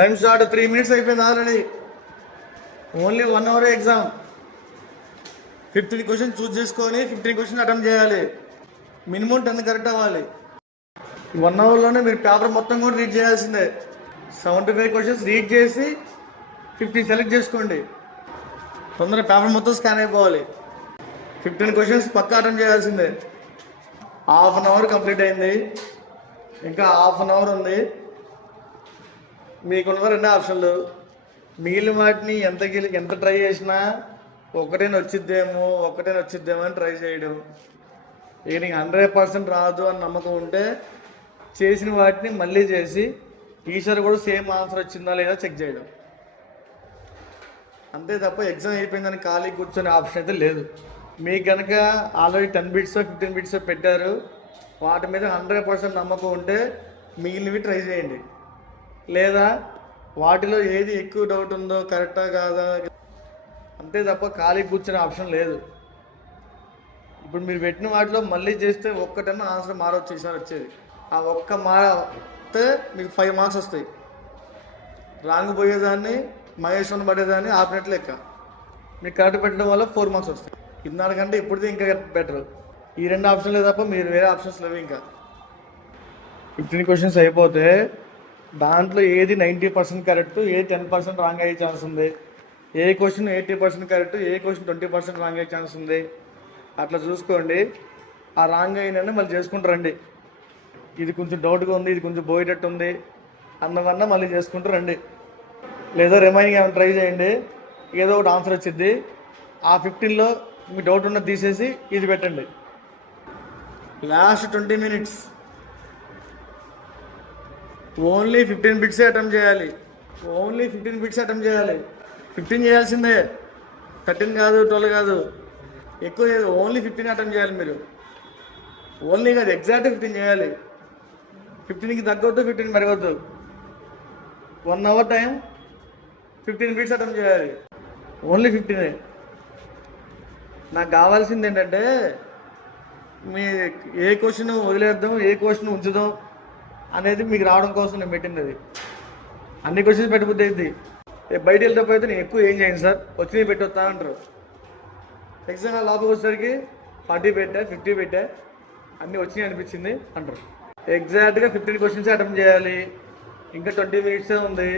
Time start 3 minutes అయిపోయింది already. Only 1 hour exam. 15 question choose చేసుకొని 15 question attempt చేయాలి. Minimum 10 correct అవ్వాలి. 1 hourలోనే మీరు పేపర్ మొత్తం కూడా రీడ్ చేయాల్సిందే. 75 క్వశ్చన్స్ రీడ్ చేసి 50 సెలెక్ట్ చేసుకోండి. తొందరగా పేపర్ మొత్తం స్కాన్ అయిపోవాలి. 15 క్వశ్చన్స్ పక్కా అటెంప్ట్ చేయాల్సిందే. ½ an hour కంప్లీట్ అయింది, ఇంకా ½ an hour ఉంది. మీకున్న 2 ఆప్షన్లు. మిగిలిన వాటిని ఎంత ట్రై చేసినా ఒకటైనా వచ్చిద్దేమో అని ట్రై చేయడం. ఇక నీకు 100% రాదు అని నమ్మకం ఉంటే చేసిన వాటిని మళ్ళీ చేసి ఈసారి కూడా సేమ్ ఆన్సర్ వచ్చిందా లేదా చెక్ చేయడం. అంతే తప్ప ఎగ్జామ్ అయిపోయిందని ఖాళీ కూర్చొని ఆప్షన్ అయితే లేదు. మీకు కనుక ఆల్రెడీ 10 bits 15 bits పెట్టారు, వాటి మీద 100% నమ్మకం ఉంటే మిగిలినవి ట్రై చేయండి. లేదా వాటిలో ఏది ఎక్కువ డౌట్ ఉందో కరెక్టా కాదా, అంతే తప్ప ఖాళీ కూర్చునే ఆప్షన్ లేదు. ఇప్పుడు మీరు పెట్టిన వాటిలో మళ్ళీ చేస్తే ఒక్కటన్నా ఆన్సర్ మారవచ్చు ఈసారి వచ్చేది. ఆ ఒక్క మారితే మీకు 5 marks వస్తాయి. రాంగ్ పోయేదాన్ని మహేశ్వరం పడేదాన్ని ఆపినట్లు లెక్క. మీకు కరెక్ట్ పెట్టడం వల్ల 4 marks వస్తాయి. ఇందాకంటే ఇప్పుడుది ఇంకా బెటర్. ఈ 2 ఆప్షన్లే తప్ప మీరు వేరే ఆప్షన్స్ లేవు. ఇంకా 15 క్వశ్చన్స్ అయిపోతే దాంట్లో ఏది 90% కరెక్ట్, ఏది 10% రాంగ్ అయ్యే ఛాన్స్ ఉంది, ఏ క్వశ్చన్ 80% కరెక్ట్, ఏ క్వశ్చన్ 20% రాంగ్ అయ్యే ఛాన్స్ ఉంది. అట్లా చూసుకోండి. ఆ రాంగ్ అయిన మళ్ళీ చేసుకుంటూ రండి. ఇది కొంచెం డౌట్గా ఉంది, ఇది కొంచెం పోయేటట్టు ఉంది అన్నవన్నా మళ్ళీ చేసుకుంటూ రండి. లేదా రిమైనింగ్ ఏమైనా ట్రై చేయండి, ఏదో ఒకటి ఆన్సర్ వచ్చింది. ఆ 15లో మీ డౌట్ ఉన్నది తీసేసి ఇది పెట్టండి. Last 20 minutes only 15 bits attempt చేయాలి. 15 చేయాల్సిందే. 13 కాదు, 12 కాదు, ఎక్కువ లేదు. ఓన్లీ 15 అటెంప్ట్ చేయాలి మీరు. ఓన్లీ కాదు, ఎగ్జాక్ట్ 15 చేయాలి. 15కి తగ్గొద్దు, 15 పెరగొద్దు. 1 hour టైం, 15 bits అటెంప్ట్ చేయాలి. ఓన్లీ 15. నాకు కావాల్సింది ఏంటంటే మీ ఏ క్వశ్చన్ వదిలేద్దాం, ఏ క్వశ్చన్ ఉంచుదాం అనేది మీకు రావడం కోసం నేను పెట్టింది. అది అన్ని క్వశ్చన్స్ పెట్టబుద్ది అయింది. బయట వెళ్తే నేను ఎక్కువ ఏం చేయను సార్, వచ్చినవి పెట్టొస్తా అంటారు. ఎగ్జామ్ లోపలికి వచ్చేసరికి 40 పెట్టా, 50 పెట్టా, అన్నీ వచ్చినాయి అనిపించింది అంటారు. ఎగ్జాక్ట్గా 15 క్వశ్చన్స్ అటెంప్ట్ చేయాలి. ఇంకా 20 minutes ఉంది.